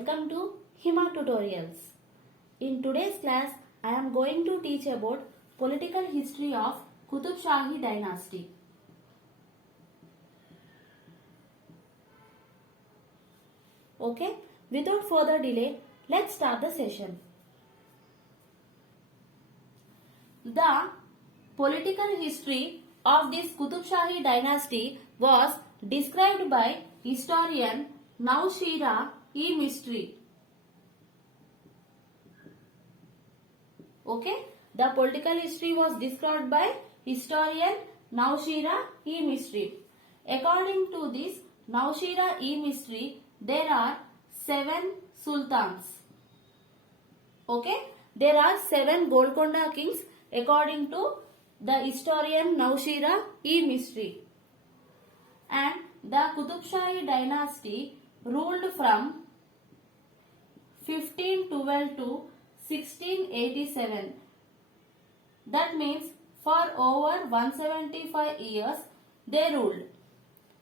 Welcome to Hima Tutorials. In today's class, I am going to teach about political history of Qutub Shahi dynasty. Okay, without further delay, let's start the session. The political history of this Qutub Shahi dynasty was described by historian Nowshera-e-Mistry. Okay, the political history was described by historian Nowshera-e-Mistry. According to this Nowshera-e-Mistry, there are 7 sultans. Okay, there are 7 Golconda kings according to the historian Nowshera-e-Mistry. And the Qutub Shahi dynasty ruled from 1512 to 1687. That means for over 175 years they ruled.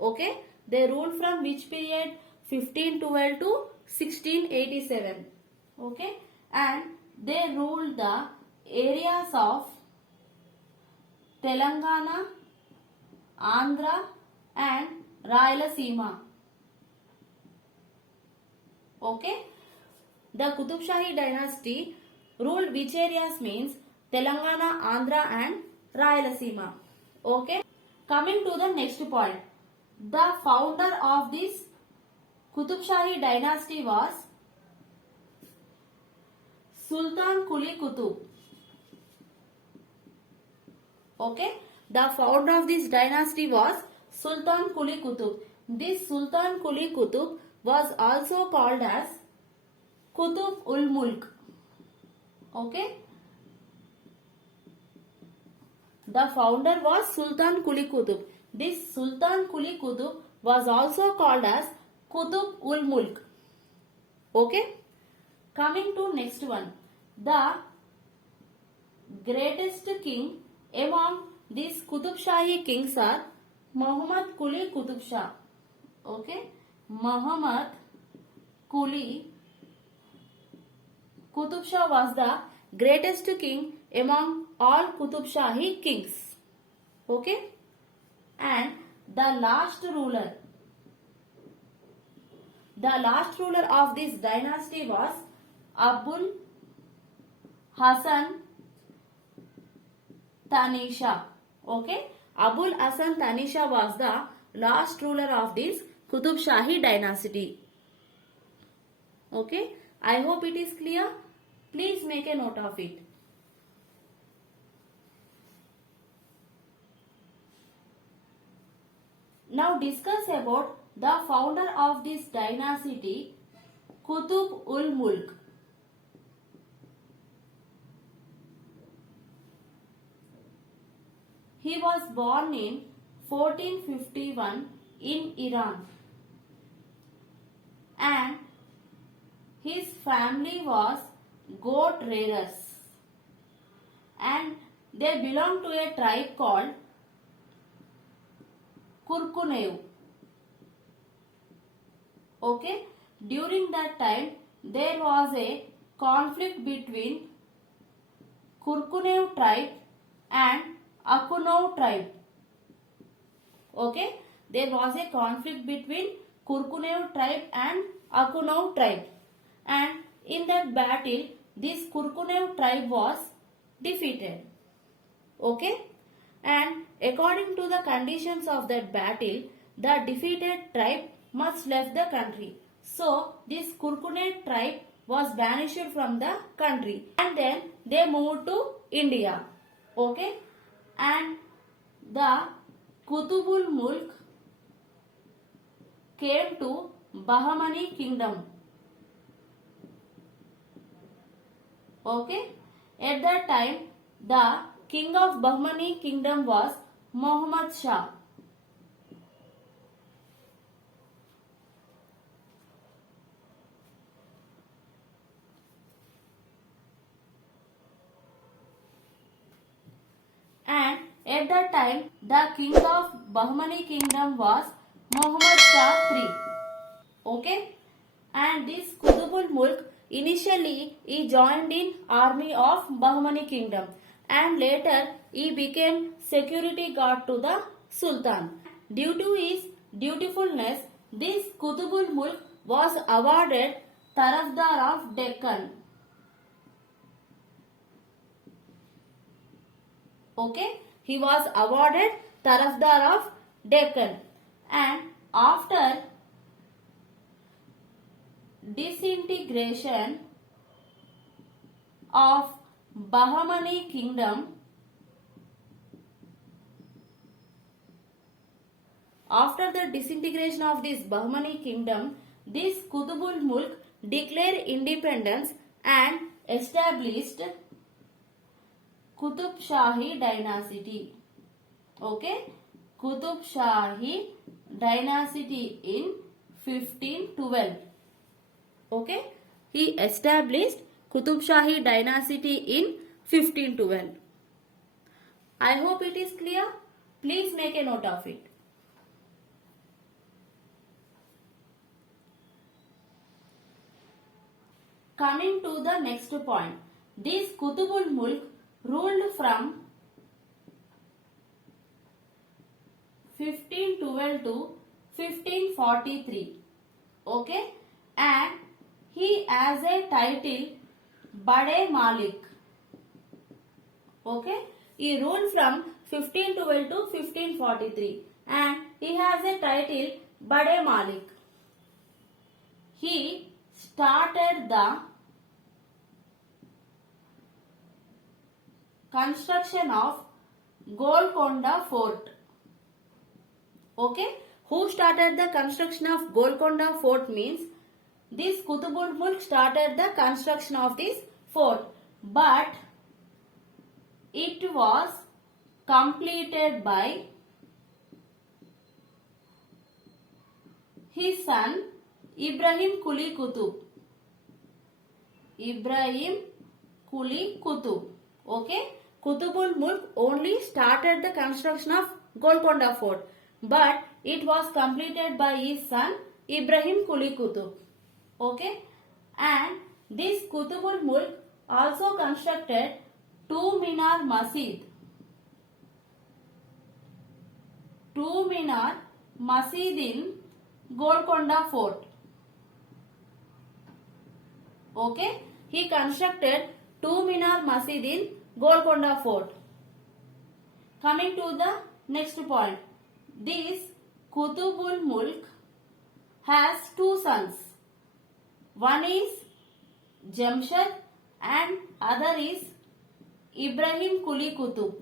Okay, they ruled from which period? 1512 to 1687. Okay, and they ruled the areas of Telangana, Andhra and Rayalaseema. Okay, the Qutub Shahi dynasty ruled which areas means Telangana, Andhra and Rayalaseema. Okay, coming to the next point. The founder of this Qutub Shahi dynasty was Sultan Quli Qutub. Okay, the founder of this dynasty was Sultan Quli Qutub. This Sultan Quli Qutub was also called as Qutub ul Mulk. Okay, the founder was Sultan Quli Qutub. This Sultan Quli Qutub was also called as Qutub ul Mulk. Okay, coming to next one. The greatest king among these Qutub Shahi kings are Muhammad Quli Qutub Shah. Okay, Muhammad Quli Qutub Shah was the greatest king among all Qutub Shahi kings. Okay, and the last ruler of this dynasty was Abul Hasan Tanisha. Okay, Abul Hasan Tanisha was the last ruler of this Qutub Shahi dynasty. Okay, I hope it is clear. Please make a note of it. Now discuss about the founder of this dynasty, Qutub ul Mulk. He was born in 1451 in Iran and his family was goat rearers and they belonged to a tribe called Kurkuneu. Okay, during that time there was a conflict between Kurkuneu tribe and Akunau tribe. Okay, there was a conflict between Kurkuneu tribe and Akunau tribe, and in that battle this Kurkuneu tribe was defeated. Okay, and according to the conditions of that battle, the defeated tribe must left the country. So this Kurkuneu tribe was banished from the country and then they moved to India. Okay, and the Qutub ul Mulk came to Bahmani kingdom. Okay, at that time the king of Bahmani kingdom was Muhammad Shah. And at that time the king of Bahmani kingdom was Muhammad Shah III. Okay, and this Qutub Qutubul Mulk initially he joined in army of Bahmani kingdom and later he became security guard to the Sultan. Due to his dutifulness, this Qutubul Mulk was awarded Tarafdar of Deccan. Okay, he was awarded Tarafdar of Deccan, and after disintegration of Bahmani kingdom, this Qutubul Mulk declared independence and established Qutub Shahi dynasty. Okay, Qutub Shahi dynasty in 1512. Okay, he established Qutub Shahi dynasty in 1512. I hope it is clear. Please make a note of it. Coming to the next point, this Qutubul Mulk ruled from 1512 to 1543. Okay, and he has a title Bade Malik. Okay, he ruled from 1512 to 1543 and he has a title Bade Malik. He started the construction of Golconda Fort. Okay, who started the construction of Golconda Fort means this Qutubul Mulk started the construction of this fort, but it was completed by his son Ibrahim Quli Qutub. Ibrahim Quli Qutub. Okay, Qutubul Mulk only started the construction of Golconda Fort, but it was completed by his son Ibrahim Quli Qutub. Okay, and this Qutubul Mulk also constructed two Minar Masjid. Two Minar Masjid in Golconda Fort. Okay, he constructed two Minar Masjid in Golconda Fort. Coming to the next point, this Qutubul Mulk has two sons. One is Jamshad and other is Ibrahim Quli Qutub.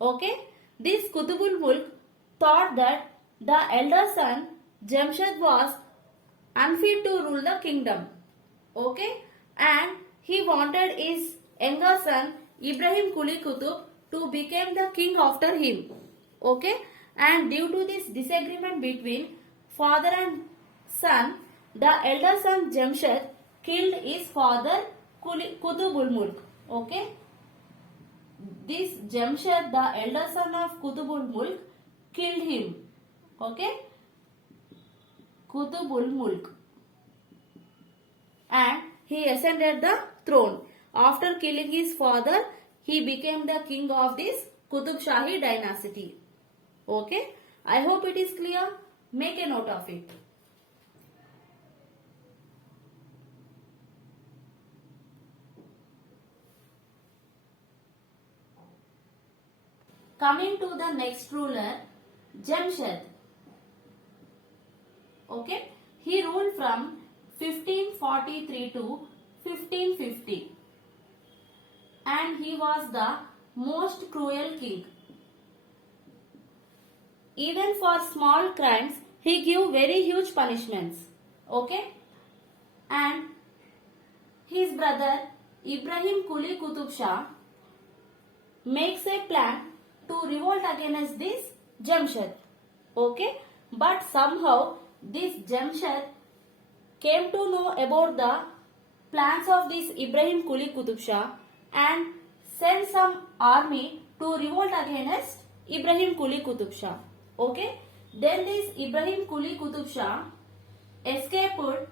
Okay, this Qutubul Mulk thought that the elder son Jamshad was unfit to rule the kingdom. Okay, and he wanted his younger son Ibrahim Quli Qutub to become the king after him. Okay, and due to this disagreement between father and son, the elder son Jamshad killed his father Qutubul Mulk. Okay, this Jamshad, the elder son of Qutubul Mulk, killed him. Okay, Qutubul Mulk, and he ascended the throne. After killing his father, he became the king of this Qutub Shahi dynasty. Okay, I hope it is clear. Make a note of it. Coming to the next ruler, Jamshad. Okay, he ruled from 1543 to 1550 and he was the most cruel king. Even for small crimes, he gave very huge punishments. Okay, and his brother Ibrahim Quli Qutub Shah makes a plan to revolt against this Jamshad. Okay, but somehow this Jamshad came to know about the plans of this Ibrahim Quli Qutub Shah and sent some army to revolt against Ibrahim Quli Qutub Shah. Okay, then this Ibrahim Quli Qutub Shah escaped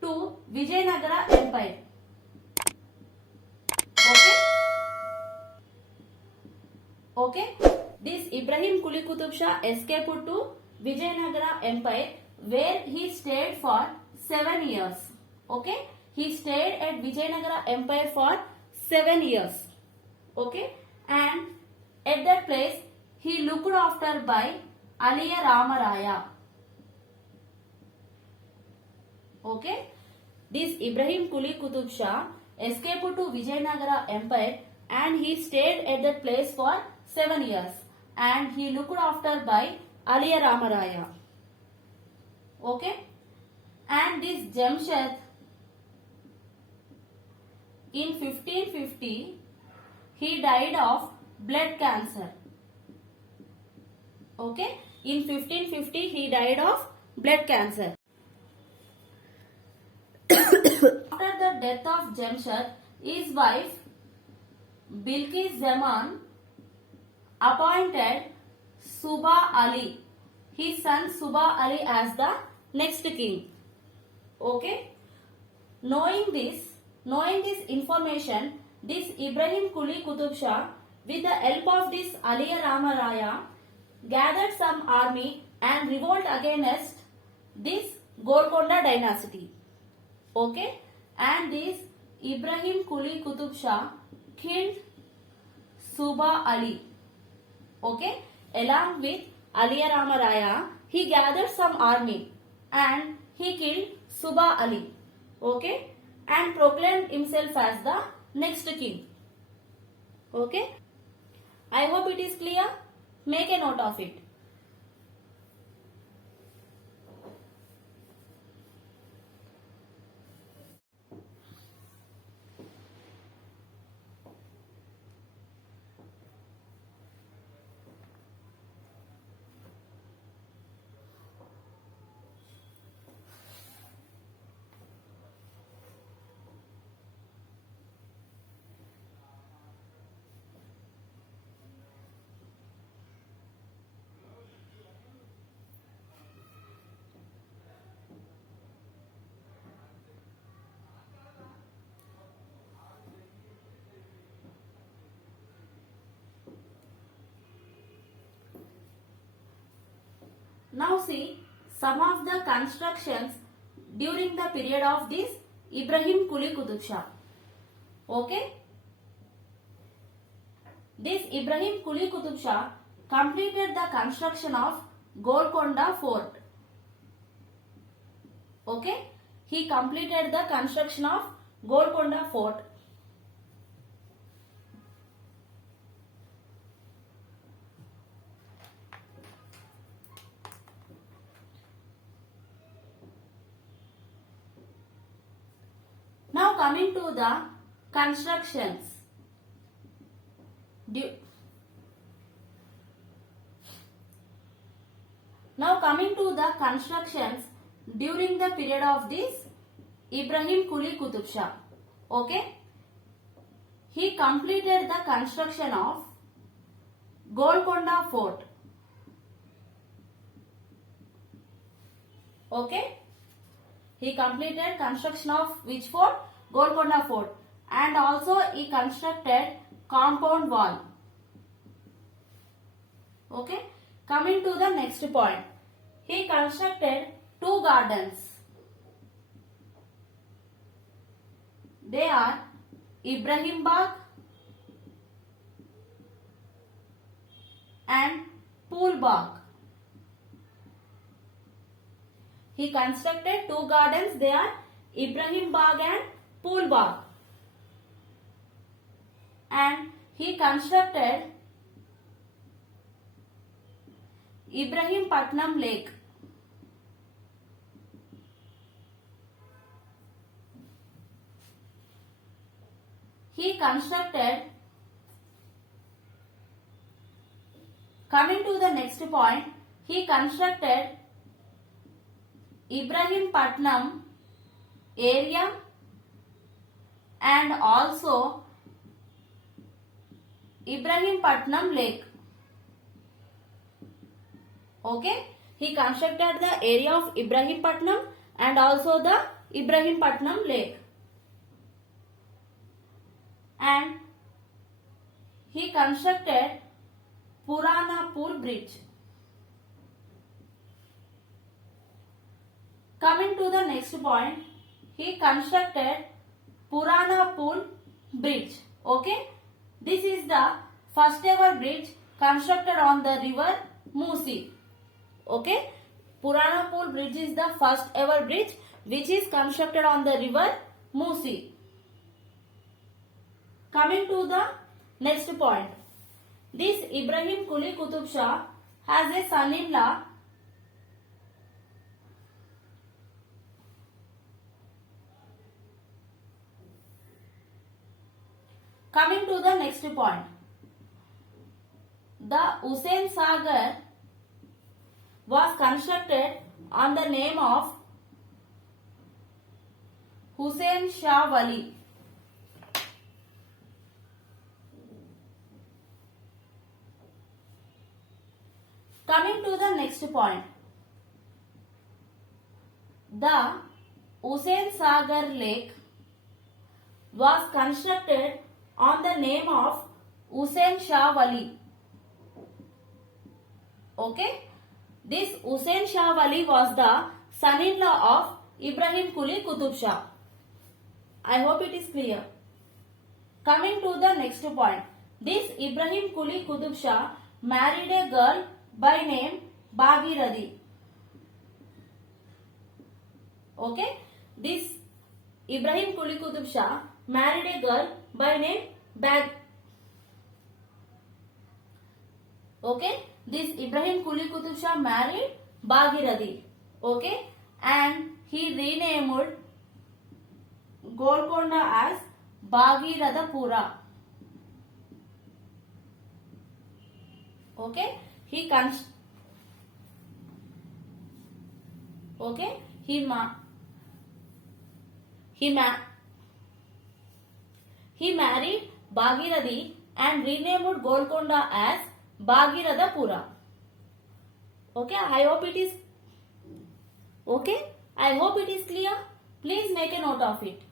to Vijayanagara Empire. Okay. This Ibrahim Quli Qutub Shah escaped to Vijayanagara Empire where he stayed for 7 years. Okay. He stayed at Vijayanagara Empire for 7 years. Okay. And at that place he looked after by Aliya Ramaraya. Okay. This Ibrahim Quli Qutub Shah escaped to Vijayanagara Empire and he stayed at that place for 7 years and he looked after by Aliya Ramaraya. Okay. And this Jamshed in 1550 he died of blood cancer. Okay. In 1550 he died of blood cancer. After the death of Jamshed, his wife Bilqis Zaman appointed Subha Ali, his son Subha Ali as the next king. Okay. Knowing this information, this Ibrahim Quli Qutub Shah, with the help of this Aliya Ramaraya, gathered some army and revolt against this Golconda dynasty. Okay. And this Ibrahim Quli Qutub Shah killed Subha Ali. Okay. Along with Aliya Ramaraya, he gathered some army and he killed Subha Ali. Okay. And proclaimed himself as the next king. Okay. I hope it is clear. Make a note of it. Now see some of the constructions during the period of this Ibrahim Quli Qutub Shah. Okay. This Ibrahim Quli Qutub Shah completed the construction of Golconda Fort. Okay. He completed the construction of Golconda Fort. Now coming to the constructions. Now coming to the constructions during the period of this Ibrahim Quli Qutub Shah. Okay. He completed the construction of Golconda Fort. Okay. He completed construction of which fort? Golconda Fort. And also he constructed compound wall. Okay. Coming to the next point. He constructed 2 gardens. They are Ibrahim Bagh and Pool Bagh. He constructed 2 gardens. They are Ibrahim Bagh and Pool Bagh. And he constructed Ibrahim Patnam Lake. He constructed, coming to the next point, he constructed Ibrahim Patnam area and also Ibrahim Patnam Lake. Okay. he constructed the area of Ibrahimpatnam and also the Ibrahimpatnam Lake. And he constructed Puranapur Bridge. Coming to the next point, he constructed Puranapur Bridge. Okay, this is the first ever bridge constructed on the river Musi. Okay, Puranapur Bridge is the first ever bridge which is constructed on the river Musi. Coming to the next point, this Ibrahim Quli Qutub Shah has a son-in-law . Coming to the next point, the Hussain Sagar was constructed on the name of Hussain Shah Wali. Coming to the next point, the Hussain Sagar Lake was constructed on the name of Hussain Shah Wali. Okay, this Hussain Shah Wali was the son-in-law of Ibrahim Quli Qutub Shah. I hope it is clear. Coming to the next point, this Ibrahim Quli Qutub Shah married a girl by name Bhagirathi. Okay, this Ibrahim Quli Qutub Shah married a girl by name Okay, this Ibrahim Quli Qutub Shah married Bhagirathi. Okay, and he renamed Golconda as Bhagiradhapura. Okay, he married Bhagirathi and renamed Golconda as Bhagiradhapura. Okay, I hope it is clear. Please make a note of it.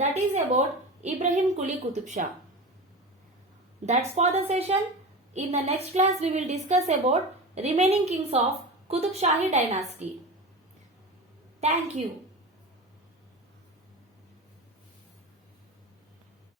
That is about Ibrahim Quli Qutub Shah. That's for the session. In the next class, we will discuss about remaining kings of Qutub Shahi dynasty. Thank you.